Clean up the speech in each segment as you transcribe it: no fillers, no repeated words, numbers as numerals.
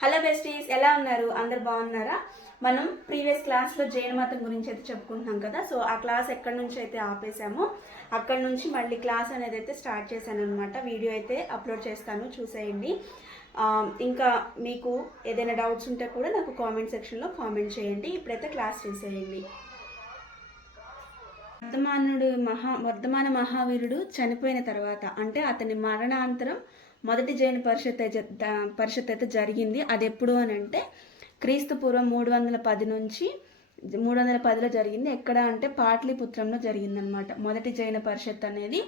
Hello besties, ఎలా ఉన్నారు? అందరు బాగున్నారా? మనం ప్రీవియస్ క్లాస్లో జైన మతం గురించి అయితే చెప్పుకుంటున్నాం కదా. సో ఆ క్లాస్ ఎక్కడి నుంచి అయితే ఆపేసామో అక్కడి నుంచి మళ్ళీ క్లాస్ అనేది అయితే స్టార్ట్ చేశాను అనమాట. వీడియో అయితే అప్లోడ్ చేస్తాను, చూసేయండి. ఇంకా మీకు ఏదైనా డౌట్స్ ఉంటే కూడా నాకు కామెంట్ సెక్షన్లో కామెంట్ చేయండి. ఇప్పుడైతే క్లాస్ చేసేయండి. వర్ధమాన మహావీరుడు చనిపోయిన తర్వాత, అంటే అతని మరణాంతరం మొదటి జైన పరిషత్ అయితే జరిగింది. అది ఎప్పుడు అని అంటే క్రీస్తు పూర్వం 310 నుంచి 310లో జరిగింది. ఎక్కడ అంటే పాట్లీపుత్రంలో జరిగిందనమాట. మొదటి జైన పరిషత్ అనేది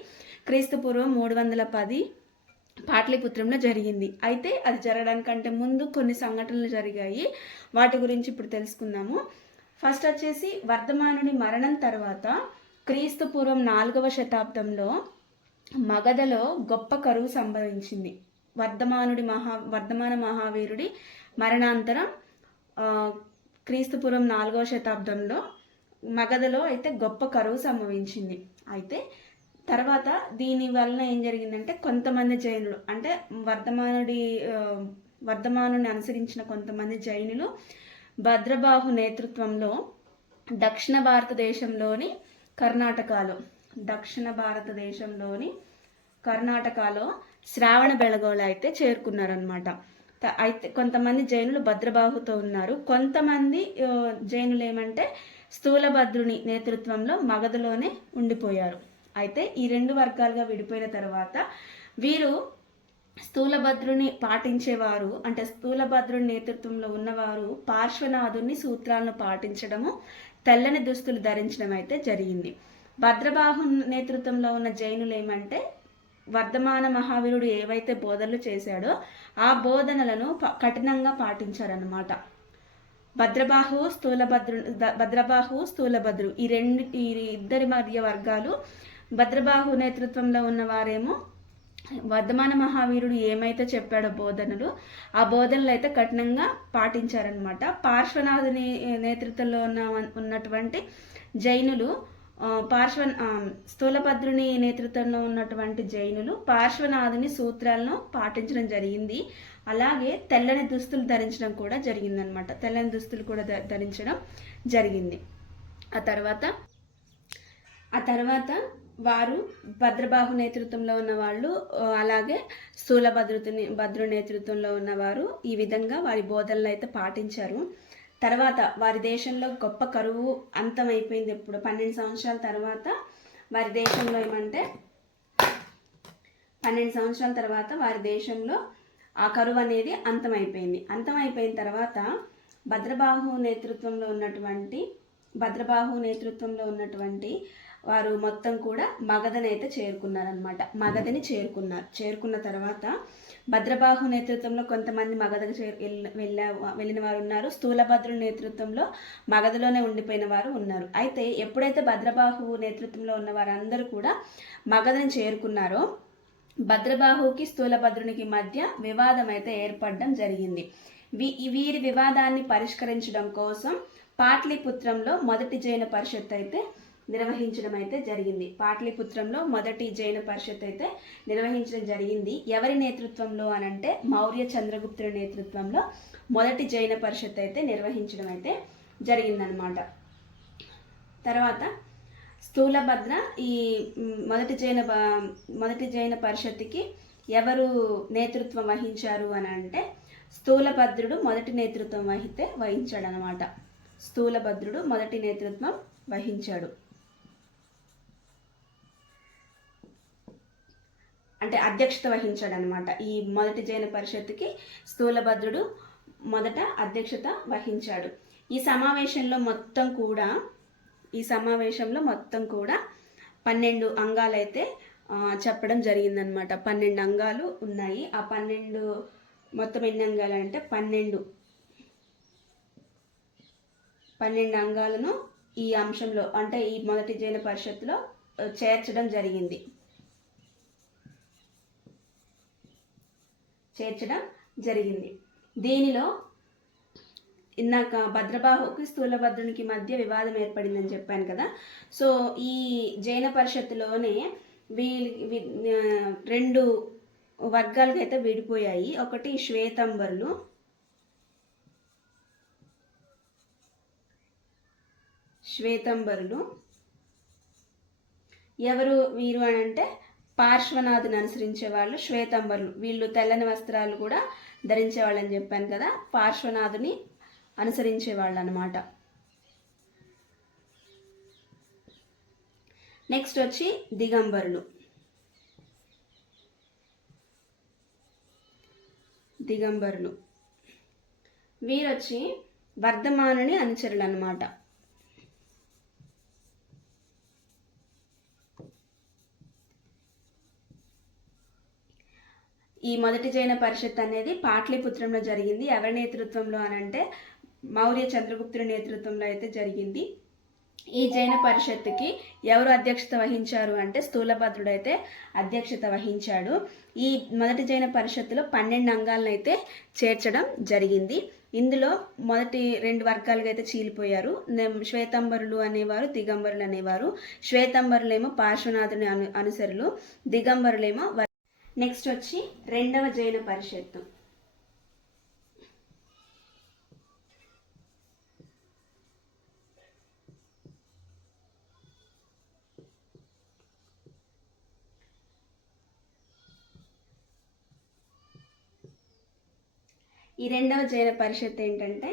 క్రీస్తు పూర్వం 310 పాట్లీపుత్రంలో జరిగింది. అయితే అది జరగడానికంటే ముందు కొన్ని సంఘటనలు జరిగాయి. వాటి గురించి ఇప్పుడు తెలుసుకుందాము. ఫస్ట్ వచ్చేసి వర్ధమానుడి మరణం తర్వాత క్రీస్తు పూర్వం 4వ శతాబ్దంలో మగధలో గొప్ప కరువు సంభవించింది. వర్ధమాన మహావీరుడి మరణాంతరం క్రీస్తుపురం 4వ శతాబ్దంలో మగధలో అయితే గొప్ప కరువు సంభవించింది. అయితే తర్వాత దీని వలన ఏం జరిగిందంటే కొంతమంది జైనులు, అంటే వర్ధమానుని అనుసరించిన కొంతమంది జైనులు భద్రబాహు నేతృత్వంలో దక్షిణ భారతదేశంలోని కర్ణాటకలో శ్రావణ బెళగోళ అయితే చేరుకున్నారనమాట. అయితే కొంతమంది జైనులు భద్రబాహుతో ఉన్నారు. కొంతమంది జైనులు ఏమంటే స్థూలభద్రుని నేతృత్వంలో మగధలోనే ఉండిపోయారు. అయితే ఈ రెండు వర్గాలుగా విడిపోయిన తర్వాత వీరు స్థూలభద్రుని పాటించేవారు, అంటే స్థూలభద్రుని నేతృత్వంలో ఉన్నవారు పార్శ్వనాథుని సూత్రాలను పాటించడము, తెల్లని దుస్తులు ధరించడం అయితే జరిగింది. భద్రబాహు నేతృత్వంలో ఉన్న జైనులు ఏమంటే వర్ధమాన మహావీరుడు ఏవైతే బోధనలు చేశాడో ఆ బోధనలను కఠినంగా పాటించారన్నమాట. భద్రబాహు స్థూలభద్రు ఈ ఇద్దరి మధ్య వర్గాలు. భద్రబాహు నేతృత్వంలో ఉన్నవారేమో వర్ధమాన మహావీరుడు ఏమైతే చెప్పాడో బోధనలు, ఆ బోధనలు అయితే కఠినంగా పాటించారనమాట. పార్శ్వనాథుని నేతృత్వంలో ఉన్నటువంటి జైనులు స్థూలభద్రుని నేతృత్వంలో ఉన్నటువంటి జైనులు పార్శ్వనాథుని సూత్రాలను పాటించడం జరిగింది. అలాగే తెల్లని దుస్తులు ధరించడం కూడా జరిగిందనమాట. తెల్లని దుస్తులు కూడా ధరించడం జరిగింది. ఆ తర్వాత వారు భద్రబాహు నేతృత్వంలో ఉన్న వాళ్ళు, అలాగే భద్రు నేతృత్వంలో ఉన్నవారు ఈ విధంగా వారి బోధనలు అయితే పాటించారు. తర్వాత వారి దేశంలో గొప్ప కరువు అంతమైపోయింది. ఎప్పుడు 12 సంవత్సరాల తర్వాత వారి దేశంలో ఏమంటే 12 సంవత్సరాల తర్వాత వారి దేశంలో ఆ కరువు అనేది అంతమైపోయిన తర్వాత భద్రబాహు నేతృత్వంలో ఉన్నటువంటి వారు మొత్తం కూడా మగధని అయితే చేరుకున్నారనమాట. చేరుకున్న తర్వాత భద్రబాహు నేతృత్వంలో కొంతమంది మగధకు వెళ్ళిన వారు ఉన్నారు. స్థూలభద్రుల నేతృత్వంలో మగధలోనే ఉండిపోయిన వారు ఉన్నారు. అయితే ఎప్పుడైతే భద్రబాహు నేతృత్వంలో ఉన్న వారందరూ కూడా మగధని చేరుకున్నారో భద్రబాహుకి స్థూలభద్రునికి మధ్య వివాదం అయితే ఏర్పడడం జరిగింది. వీరి వివాదాన్ని పరిష్కరించడం కోసం పాట్లీపుత్రంలో మొదటి జైన పరిషత్ అయితే నిర్వహించడం అయితే జరిగింది. పాట్లీపుత్రంలో మొదటి జైన పరిషత్ అయితే నిర్వహించడం జరిగింది. ఎవరి నేతృత్వంలో అనంటే మౌర్య చంద్రగుప్తుడి నేతృత్వంలో మొదటి జైన పరిషత్ అయితే నిర్వహించడం అయితే జరిగిందనమాట. తర్వాత స్థూలభద్ర ఈ మొదటి జైన పరిషత్తుకి ఎవరు నేతృత్వం వహించారు అని అంటే స్థూలభద్రుడు మొదటి నేతృత్వం వహించాడనమాట. స్థూలభద్రుడు మొదటి నేతృత్వం వహించాడు, అంటే అధ్యక్షత వహించాడు అనమాట. ఈ మొదటి జైన పరిషత్తుకి స్థూలభద్రుడు మొదట అధ్యక్షత వహించాడు. ఈ సమావేశంలో మొత్తం కూడా 12 అంగాలైతే చెప్పడం జరిగిందనమాట. 12 అంగాలు ఉన్నాయి. ఆ 12 మొత్తం ఎన్ని అంగాలు అంటే 12 అంగాలను ఈ అంశంలో, అంటే ఈ మొదటి జైన పరిషత్తులో చేర్చడం జరిగింది. దీనిలో ఇందాక భద్రబాహుకి స్థూలభద్రునికి మధ్య వివాదం ఏర్పడిందని చెప్పాను కదా. సో ఈ జైన పరిషత్తులోనే 2 వర్గాలుగా అయితే విడిపోయాయి. ఒకటి శ్వేతంబరులు, శ్వేతంబరులు. ఎవరు వీరు అని అంటే పార్శ్వనాథుని అనుసరించే వాళ్ళు శ్వేతంబరులు. వీళ్ళు తెల్లని వస్త్రాలు కూడా ధరించే వాళ్ళని చెప్పాను కదా, పార్శ్వనాథుని అనుసరించే వాళ్ళు అన్నమాట. నెక్స్ట్ వచ్చి దిగంబరులు. దిగంబరులు వీరొచ్చి వర్ధమానుని అనుచరులు అన్నమాట. ఈ మొదటి జైన పరిషత్ అనేది పాట్లీపుత్రంలో జరిగింది. ఎవరి నేతృత్వంలో అనంటే మౌర్య చంద్రగుప్తుడి నేతృత్వంలో అయితే జరిగింది. ఈ జైన పరిషత్తుకి ఎవరు అధ్యక్షత వహించారు అంటే స్థూలభద్రుడు అయితే అధ్యక్షత వహించాడు. ఈ మొదటి జైన పరిషత్తులో 12 అంగాలను అయితే చేర్చడం జరిగింది. ఇందులో మొదటి 2 వర్గాలుగా అయితే చీలిపోయారు. శ్వేతంబరులు అనేవారు, దిగంబరులు అనేవారు. శ్వేతంబరులేమో పార్శ్వనాథుని అనుసరులు, దిగంబరులేమో. నెక్స్ట్ వచ్చి రెండవ జైన పరిషత్తు. ఈ రెండవ జైన పరిషత్ ఏంటంటే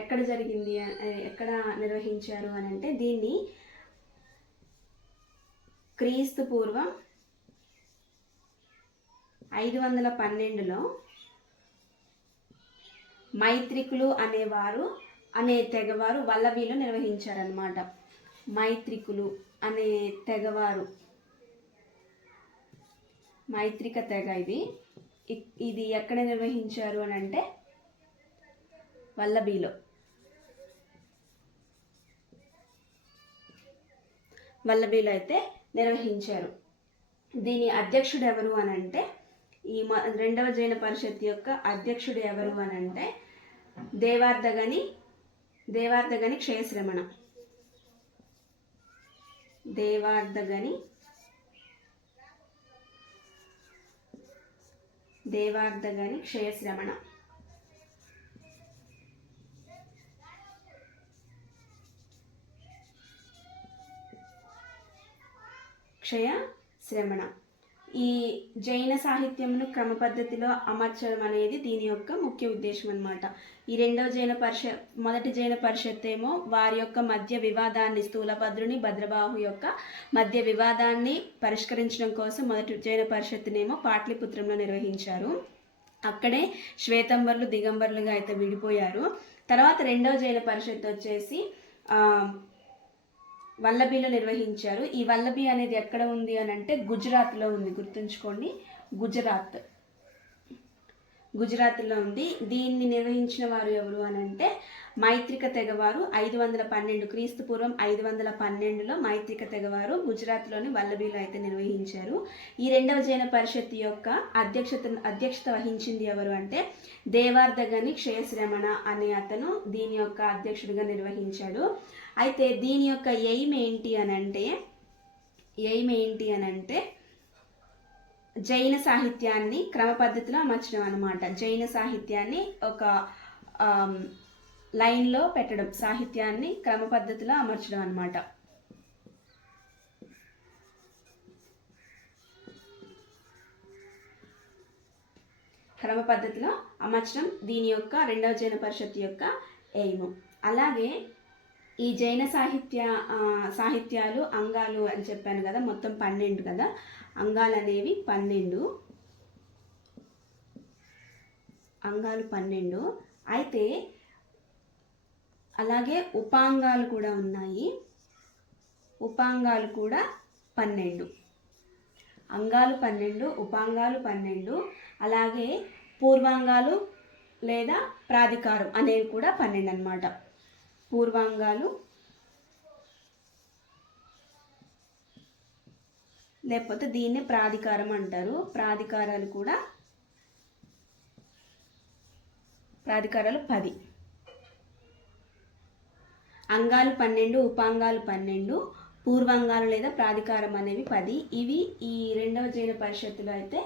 ఎక్కడ జరిగింది, ఎక్కడ నిర్వహించారు అని అంటే దీన్ని క్రీస్తు పూర్వం 512లో మైత్రికులు అనే తెగవారు వల్లభీలో నిర్వహించారనమాట. మైత్రికులు అనే తెగవారు, మైత్రిక తెగ ఇది ఎక్కడ నిర్వహించారు అని అంటే వల్లభీలో అయితే నిర్వహించారు. దీని అధ్యక్షుడు ఎవరు అని అంటే ఈ రెండవ జైన పరిషత్ యొక్క అధ్యక్షుడు ఎవరు అని అంటే దేవార్ధగని క్షయశ్రమణ. దేవార్ధగని క్షయశ్రమణ. క్షయశ్రమణ. ఈ జైన సాహిత్యంను క్రమ పద్ధతిలో అమర్చడం అనేది దీని యొక్క ముఖ్య ఉద్దేశం అన్నమాట. ఈ రెండవ జైన పరిషత్, మొదటి జైన పరిషత్ ఏమో వారి యొక్క మధ్య వివాదాన్ని, స్థూలభద్రుని భద్రబాహు యొక్క మధ్య వివాదాన్ని పరిష్కరించడం కోసం మొదటి జైన పరిషత్తునేమో పాట్లీపుత్రంలో నిర్వహించారు. అక్కడే శ్వేతంబరులు, దిగంబరులుగా అయితే విడిపోయారు. తర్వాత రెండవ జైన పరిషత్ వచ్చేసి వల్లభీలో నిర్వహించారు. ఈ వల్లభి అనేది ఎక్కడ ఉంది అని అంటే గుజరాత్లో ఉంది, గుర్తుంచుకోండి. గుజరాత్లో ఉంది. దీన్ని నిర్వహించిన వారు ఎవరు అని అంటే మైత్రిక తెగవారు. 512 క్రీస్తు పూర్వం 512లో మైత్రిక తెగవారు గుజరాత్లోని వల్లభీలో అయితే నిర్వహించారు. ఈ రెండవ జైన పరిషత్ యొక్క అధ్యక్షత వహించింది ఎవరు అంటే దేవార్ధగని క్షయశ్రమణ అనే అతను దీని యొక్క అధ్యక్షుడిగా నిర్వహించాడు. అయితే దీని యొక్క ఎయిమ్ ఏంటి అని అంటే జైన సాహిత్యాన్ని క్రమ పద్ధతిలో అమర్చడం అన్నమాట. జైన సాహిత్యాన్ని ఒక లైన్లో పెట్టడం, సాహిత్యాన్ని క్రమ పద్ధతిలో అమర్చడం అన్నమాట. క్రమ పద్ధతిలో అమర్చడం దీని యొక్క రెండవ జైన పరిషత్ యొక్క ఎయిమ్. అలాగే ఈ జైన సాహిత్యాలు అంగాలు అని చెప్పాను కదా, మొత్తం 12 కదా. అంగాలు అనేవి 12. అయితే అలాగే ఉపాంగాలు కూడా ఉన్నాయి. ఉపాంగాలు కూడా 12. అంగాలు 12, ఉపాంగాలు 12. అలాగే పూర్వాంగాలు లేదా ప్రాధికారం అనేవి కూడా 12 అన్నమాట. పూర్వాంగాలు లేకపోతే దీన్ని ప్రాధికారం అంటారు. ప్రాధికారాలు 10. అంగాలు 12, ఉపాంగాలు 12, పూర్వాంగాలు లేదా ప్రాధికారం అనేవి 10. ఇవి ఈ రెండవ జైన పరిషత్తులో అయితే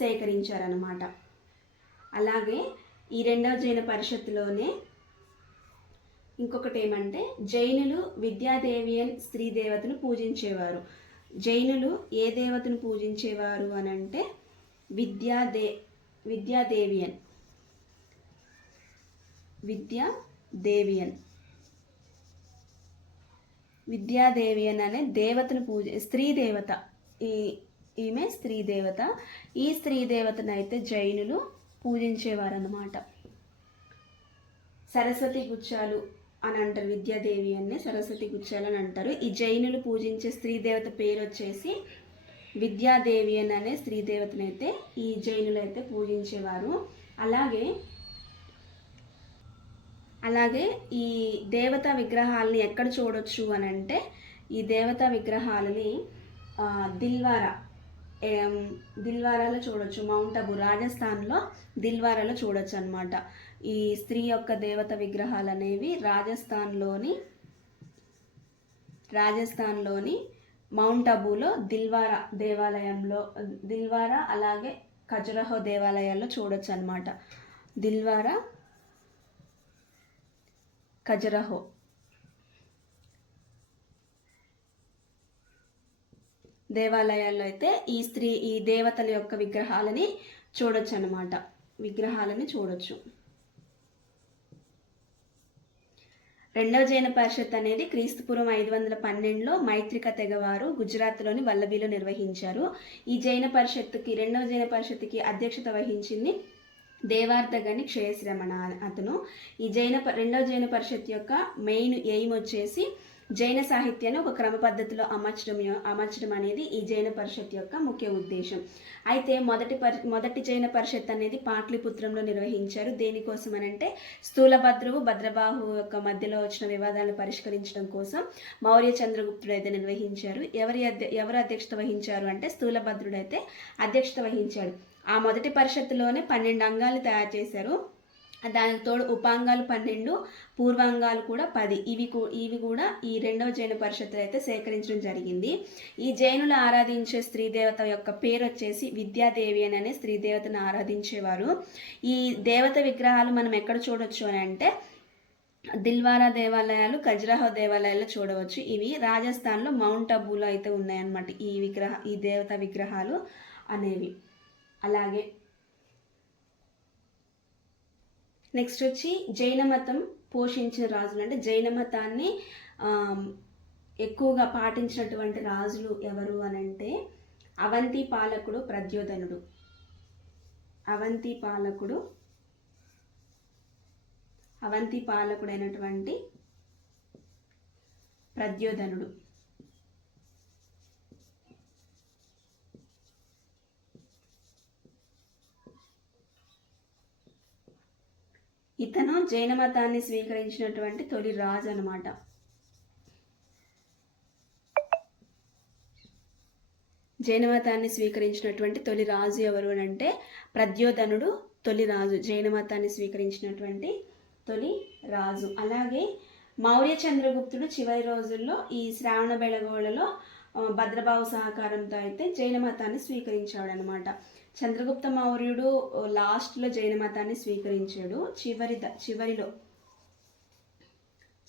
సేకరించారన్నమాట. అలాగే ఈ రెండవ జైన పరిషత్తులోనే ఇంకొకటి ఏమంటే జైనులు విద్యాదేవియన్ స్త్రీ దేవతను పూజించేవారు. జైనులు ఏ దేవతను పూజించేవారు అని అంటే విద్యాదేవియన్ విద్యాదేవియన్ అనే దేవతను స్త్రీ దేవత. ఈమె స్త్రీ దేవత. ఈ స్త్రీ దేవతను అయితే జైనులు పూజించేవారన్నమాట. సరస్వతి గుచ్చాలు అని అంటారు. విద్యాదేవి అనే సరస్వతి గుచ్చాలు అని అంటారు. ఈ జైనులు పూజించే స్త్రీ దేవత పేరు వచ్చేసి విద్యాదేవి అనే స్త్రీ దేవతనైతే ఈ జైనులు అయితే పూజించేవారు. అలాగే ఈ దేవతా విగ్రహాలని ఎక్కడ చూడొచ్చు అని అంటే ఈ దేవతా విగ్రహాలని దిల్వారాలో చూడొచ్చు. మౌంట్ అబు రాజస్థాన్లో దిల్వారాలో చూడొచ్చు అనమాట. ఈ స్త్రీ యొక్క దేవత విగ్రహాలు అనేవి రాజస్థాన్లోని మౌంట్ అబులో దిల్వారా అలాగే ఖజురహో దేవాలయాల్లో చూడొచ్చు అనమాట. దిల్వారా, ఖజురహో దేవాలయాల్లో అయితే ఈ దేవతల యొక్క విగ్రహాలని చూడొచ్చు. రెండవ జైన పరిషత్ అనేది క్రీస్తుపూర్వం 512లో మైత్రిక తెగవారు గుజరాత్లోని వల్లభిలో నిర్వహించారు. ఈ రెండవ జైన పరిషత్తుకి అధ్యక్షత వహించింది దేవార్ధగని క్షయశ్రమణ అతను. ఈ రెండవ జైన పరిషత్ యొక్క మెయిన్ ఎయిమ్ వచ్చేసి జైన సాహిత్యాన్ని ఒక క్రమ పద్ధతిలో అమర్చడం అనేది ఈ జైన పరిషత్ యొక్క ముఖ్య ఉద్దేశం. అయితే మొదటి జైన పరిషత్ అనేది పాట్లిపుత్రంలో నిర్వహించారు. దేనికోసం అనంటే స్థూలభద్రువు భద్రబాహు యొక్క మధ్యలో వచ్చిన వివాదాలను పరిష్కరించడం కోసం మౌర్య చంద్రగుప్తుడు అయితే నిర్వహించారు. ఎవరు అధ్యక్షత వహించారు అంటే స్థూలభద్రుడు అయితే అధ్యక్షత వహించాడు. ఆ మొదటి పరిషత్తులోనే 12 అంగాలు తయారు చేశారు. దానికి తోడు ఉపాంగాలు 12, పూర్వాంగాలు కూడా 10. ఇవి కూడా ఈ రెండవ జైన పరిషత్తులు అయితే సేకరించడం జరిగింది. ఈ జైనులు ఆరాధించే స్త్రీ దేవత యొక్క పేరు వచ్చేసి విద్యాదేవి అనే స్త్రీ దేవతను ఆరాధించేవారు. ఈ దేవత విగ్రహాలు మనం ఎక్కడ చూడొచ్చు అని అంటే దిల్వారా దేవాలయాలు, ఖజురహో దేవాలయాల్లో చూడవచ్చు. ఇవి రాజస్థాన్లో మౌంట్ అబూలో అయితే ఉన్నాయన్నమాట ఈ దేవత విగ్రహాలు అనేవి. అలాగే నెక్స్ట్ వచ్చి జైన మతం పోషించిన రాజులు అంటే జైన మతాన్ని ఎక్కువగా పాటించినటువంటి రాజులు ఎవరు అని అంటే అవంతి పాలకుడు ప్రద్యోధనుడు. అవంతి పాలకుడైనటువంటి ప్రద్యోధనుడు. ఇతను జైన మతాన్ని స్వీకరించినటువంటి తొలి రాజు అనమాట. జైన మతాన్ని స్వీకరించినటువంటి తొలి రాజు ఎవరు అని అంటే ప్రద్యోధనుడు తొలి రాజు. జైన మతాన్ని స్వీకరించినటువంటి తొలి రాజు. అలాగే మౌర్య చంద్రగుప్తుడు చివరి రోజుల్లో ఈ శ్రావణ బెళగోళలో భద్రబాహు సహకారంతో అయితే జైన మతాన్ని స్వీకరించాడు అనమాట. చంద్రగుప్త మౌర్యుడు లాస్ట్లో జైన మతాన్ని స్వీకరించాడు.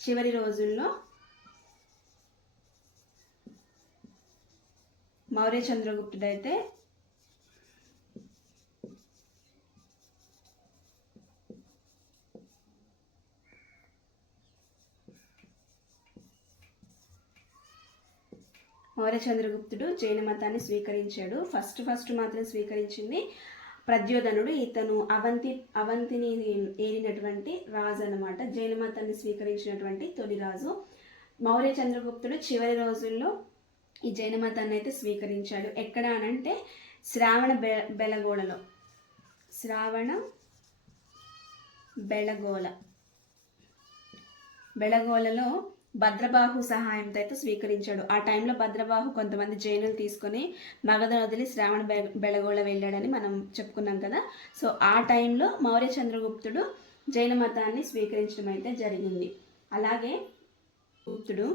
చివరి రోజుల్లో మౌర్య చంద్రగుప్తుడైతే మౌర్య చంద్రగుప్తుడు జైన మతాన్ని స్వీకరించాడు. ఫస్ట్ మాత్రం స్వీకరించింది ప్రద్యోధనుడు. ఇతను అవంతిని ఏలినటువంటి రాజు అనమాట. జైన మతాన్ని స్వీకరించినటువంటి తొలి రాజు. మౌర్య చంద్రగుప్తుడు చివరి రోజుల్లో ఈ జైన మతాన్ని అయితే స్వీకరించాడు. ఎక్కడ అనంటే శ్రావణ బెళగోళలో భద్రబాహు సహాయంతో అయితే స్వీకరించాడు. ఆ టైంలో భద్రబాహు కొంతమంది జైనులు తీసుకొని మగధను వదిలి శ్రావణ బెళగోళ వెళ్ళాడని మనం చెప్పుకున్నాం కదా. సో ఆ టైంలో మౌర్య చంద్రగుప్తుడు జైన మతాన్ని స్వీకరించడం అయితే జరిగింది. అలాగే గుప్తుడు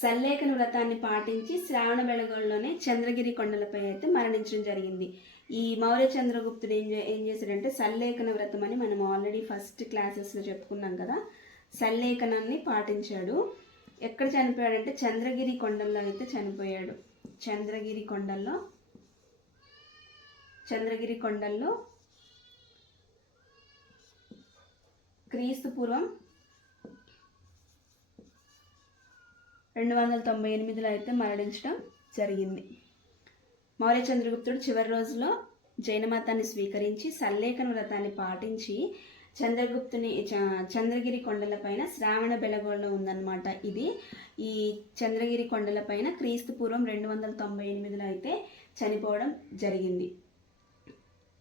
సల్లేఖన వ్రతాన్ని పాటించి శ్రావణ బెళగోళలోనే చంద్రగిరి కొండలపై అయితే మరణించడం జరిగింది. ఈ మౌర్య చంద్రగుప్తుడు ఏం చేశాడంటే సల్లేఖన వ్రతం అని మనం ఆల్రెడీ ఫస్ట్ క్లాసెస్లో చెప్పుకున్నాం కదా, సల్లేఖనాన్ని పాటించాడు. ఎక్కడ చనిపోయాడంటే చంద్రగిరి కొండల్లో అయితే చనిపోయాడు. చంద్రగిరి కొండల్లో క్రీస్తు పూర్వం 298లో అయితే మరణించడం జరిగింది. మౌర్య చంద్రగుప్తుడు చివరి రోజులో జైన మతాన్ని స్వీకరించి సల్లేఖన వ్రతాన్ని పాటించి చంద్రగిరి కొండలపైన శ్రావణ బెళగోళలో ఉందన్నమాట. ఇది ఈ చంద్రగిరి కొండలపైన క్రీస్తు పూర్వం 298లో అయితే చనిపోవడం జరిగింది.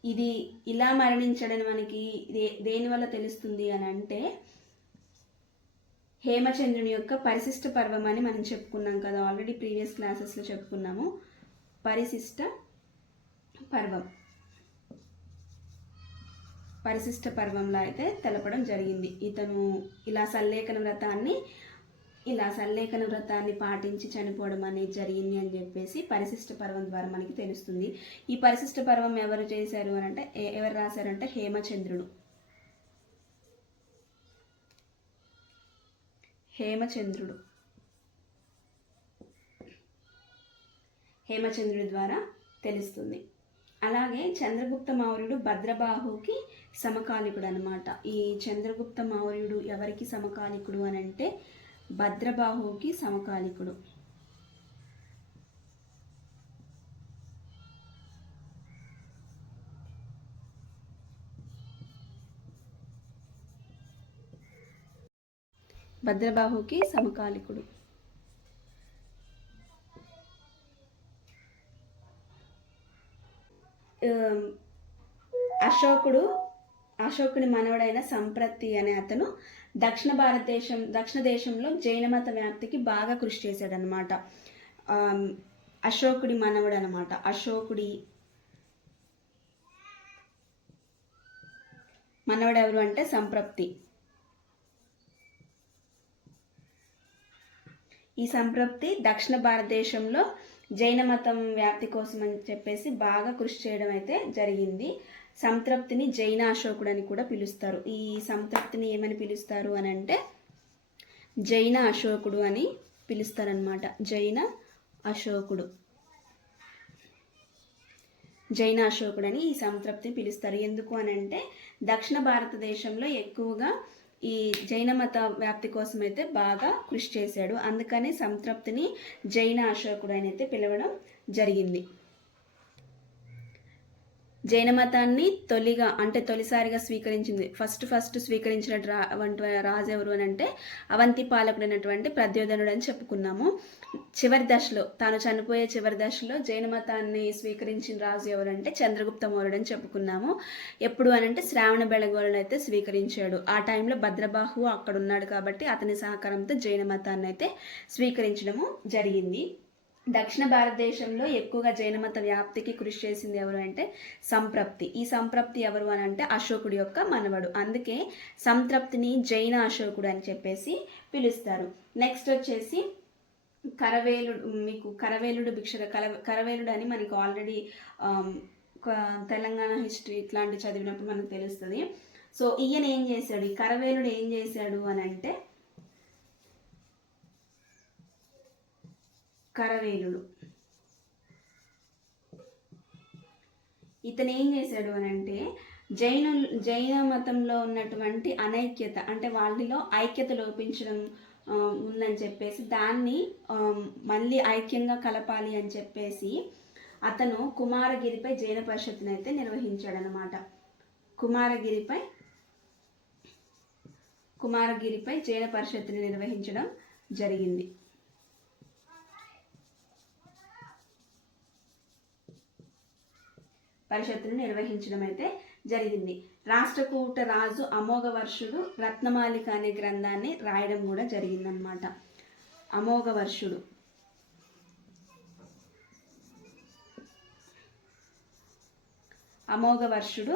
ఇది ఇలా మరణించడం మనకి దేనివల్ల తెలుస్తుంది అని అంటే, హేమచంద్రుని యొక్క పరిశిష్ట పర్వం అని మనం చెప్పుకున్నాం కదా, ఆల్రెడీ ప్రీవియస్ క్లాసెస్లో చెప్పుకున్నాము. పరిశిష్ట పర్వంలో అయితే తెలపడం జరిగింది. ఇతను ఇలా సల్లేఖన వ్రతాన్ని పాటించి చనిపోవడం అనేది జరిగింది అని చెప్పేసి పరిశిష్ట పర్వం ద్వారా మనకి తెలుస్తుంది. ఈ పరిశిష్ట పర్వం ఎవరు చేశారు అని అంటే, ఎవరు రాశారంటే హేమచంద్రుడి ద్వారా తెలుస్తుంది. అలాగే చంద్రగుప్త మౌర్యుడు భద్రబాహుకి సమకాలికుడు అనమాట. ఈ చంద్రగుప్త మౌర్యుడు ఎవరికి సమకాలికుడు అని అంటే భద్రబాహుకి సమకాలికుడు. భద్రబాహుకి సమకాలికుడు. అశోకుని మనవడైన సంప్రతి అనే అతను దక్షిణ దేశంలో జైన మత వ్యాప్తికి బాగా కృషి చేశాడనమాట. అశోకుడి మనవడు అనమాట. అశోకుడి మనవడు ఎవరు అంటే సంప్రప్తి. ఈ సంప్రప్తి దక్షిణ భారతదేశంలో జైన మతం వ్యాప్తి కోసం అని చెప్పేసి బాగా కృషి చేయడం అయితే జరిగింది. సంతృప్తిని జైన అశోకుడు అని కూడా పిలుస్తారు. ఈ సంతృప్తిని ఏమని పిలుస్తారు అని అంటే జైన అశోకుడు అని పిలుస్తారనమాట. జైన అశోకుడు అని ఈ సంతృప్తిని పిలుస్తారు. ఎందుకు అని అంటే దక్షిణ భారతదేశంలో ఎక్కువగా ఈ జైన మత వ్యాప్తి కోసం అయితే బాగా కృషి చేశాడు. అందుకని సంతృప్తిని జైన అశోకుడు అని అయితే పిలవడం జరిగింది. జైన మతాన్ని తొలిసారిగా స్వీకరించింది, ఫస్ట్ స్వీకరించిన రాజు ఎవరు అని అంటే అవంతి పాలకుడైనటువంటి ప్రద్యోధనుడు అని చెప్పుకున్నాము. తాను చనిపోయే చివరి దశలో జైన మతాన్ని స్వీకరించిన రాజు ఎవరంటే చంద్రగుప్త మౌర్యుడు అని చెప్పుకున్నాము. ఎప్పుడు అనంటే శ్రావణ బెళగోళను అయితే స్వీకరించాడు. ఆ టైంలో భద్రబాహు అక్కడ ఉన్నాడు కాబట్టి అతని సహకారంతో జైన మతాన్ని అయితే స్వీకరించడము జరిగింది. దక్షిణ భారతదేశంలో ఎక్కువగా జైన మత వ్యాప్తికి కృషి చేసింది ఎవరు అంటే సంప్రప్తి. ఈ సంప్రప్తి ఎవరు అని అంటే అశోకుడి యొక్క మనవడు. అందుకే సంతృప్తిని జైన అశోకుడు అని చెప్పేసి పిలుస్తారు. నెక్స్ట్ వచ్చేసి కరవేలుడు కరవేలుడు అని మనకు ఆల్రెడీ తెలంగాణ హిస్టరీ ఇట్లాంటి చదివినప్పుడు మనకు తెలుస్తుంది. సో ఈయన ఏం చేశాడు, ఈ కరవేలుడు ఏం చేశాడు అని అంటే ఇతను ఏం చేశాడు అని అంటే జైన మతంలో ఉన్నటువంటి అనైక్యత అంటే వాళ్ళలో ఐక్యత లోపించడం ఉందని చెప్పేసి దాన్ని మళ్ళీ ఐక్యంగా కలపాలి అని చెప్పేసి అతను కుమారగిరిపై జైన పరిషత్తుని అయితే నిర్వహించాడు అనమాట. కుమారగిరిపై జైన పరిషత్తుని నిర్వహించడం జరిగింది. పరిషత్తును నిర్వహించడం అయితే జరిగింది. రాష్ట్రకూట రాజు అమోఘవర్షుడు రత్నమాలిక అనే గ్రంథాన్ని రాయడం కూడా జరిగిందనమాట. అమోఘవర్షుడు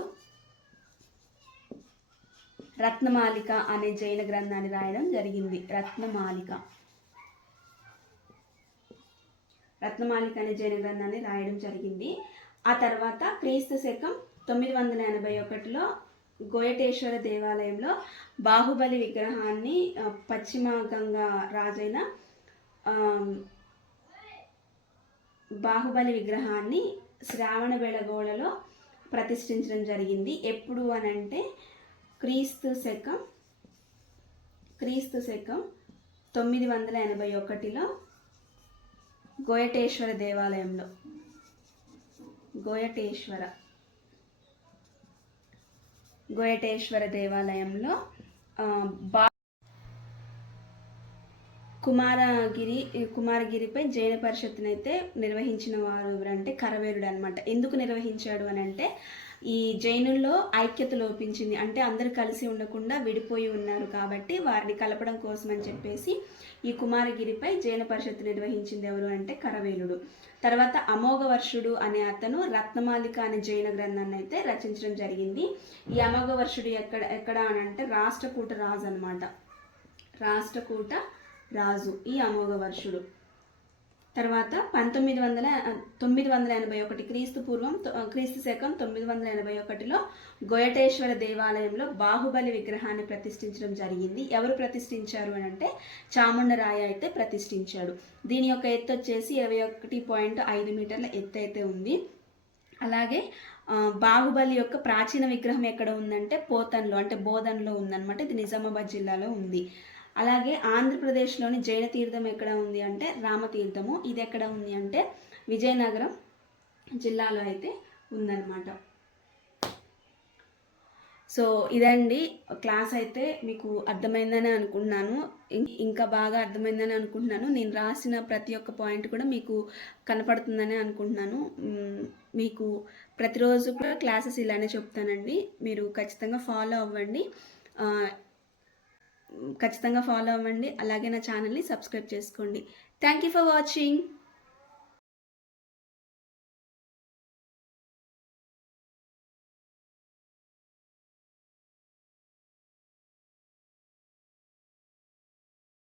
రత్నమాలిక అనే జైన గ్రంథాన్ని రాయడం జరిగింది. రత్నమాలిక రత్నమాలిక అనే జైన గ్రంథాన్ని రాయడం జరిగింది. ఆ తర్వాత క్రీస్తు శకం 981లో గోయటేశ్వర దేవాలయంలో బాహుబలి విగ్రహాన్ని పశ్చిమ గంగా రాజైన బాహుబలి విగ్రహాన్ని శ్రావణ బెళగోళలో ప్రతిష్ఠించడం జరిగింది. ఎప్పుడు అనంటే క్రీస్తు శకం 981లో గోయటేశ్వర దేవాలయంలో గోయటేశ్వర దేవాలయంలో కుమారగిరిపై జైన పరిషత్తును అయితే నిర్వహించిన వారు ఎవరంటే కరవేరుడు అనమాట. ఎందుకు నిర్వహించాడు అని అంటే ఈ జైనుల్లో ఐక్యత లోపించింది, అంటే అందరూ కలిసి ఉండకుండా విడిపోయి ఉన్నారు కాబట్టి వారిని కలపడం కోసం అని చెప్పేసి ఈ కుమారగిరిపై జైన పరిషత్తు నిర్వహించింది ఎవరు అంటే కరవేలుడు. తర్వాత అమోఘవర్షుడు అనే అతను రత్నమాలిక అనే జైన గ్రంథాన్ని అయితే రచించడం జరిగింది. ఈ అమోఘవర్షుడు ఎక్కడ అని అంటే రాష్ట్రకూట రాజు అనమాట. రాష్ట్రకూట రాజు ఈ అమోఘవర్షుడు. తర్వాత 981 క్రీస్తు శకం 981లో గోయటేశ్వర దేవాలయంలో బాహుబలి విగ్రహాన్ని ప్రతిష్ఠించడం జరిగింది. ఎవరు ప్రతిష్ఠించారు అని అంటే చాముండరాయ అయితే ప్రతిష్ఠించాడు. దీని యొక్క ఎత్తు వచ్చేసి 21.5 మీటర్ల ఎత్తు అయితే ఉంది. అలాగే బాహుబలి యొక్క ప్రాచీన విగ్రహం ఎక్కడ ఉందంటే పోతన్లో అంటే బోధన్లో ఉందన్నమాట. ఇది నిజామాబాద్ జిల్లాలో ఉంది. అలాగే ఆంధ్రప్రదేశ్లోని జైన తీర్థం ఎక్కడ ఉంది అంటే రామతీర్థము. ఇది ఎక్కడ ఉంది అంటే విజయనగరం జిల్లాలో అయితే ఉందన్నమాట. సో ఇదండి క్లాస్ అయితే మీకు అర్థమైందని అనుకుంటున్నాను. ఇంకా బాగా అర్థమైందని అనుకుంటున్నాను. నేను రాసిన ప్రతి ఒక్క పాయింట్ కూడా మీకు కనపడుతుందని అనుకుంటున్నాను. మీకు ప్రతిరోజు కూడా క్లాసెస్ ఇలానే చెప్తానండి. మీరు ఖచ్చితంగా ఫాలో అవ్వండి. అలాగే నా ఛానల్ని సబ్స్క్రైబ్ చేసుకోండి. Thank you for watching.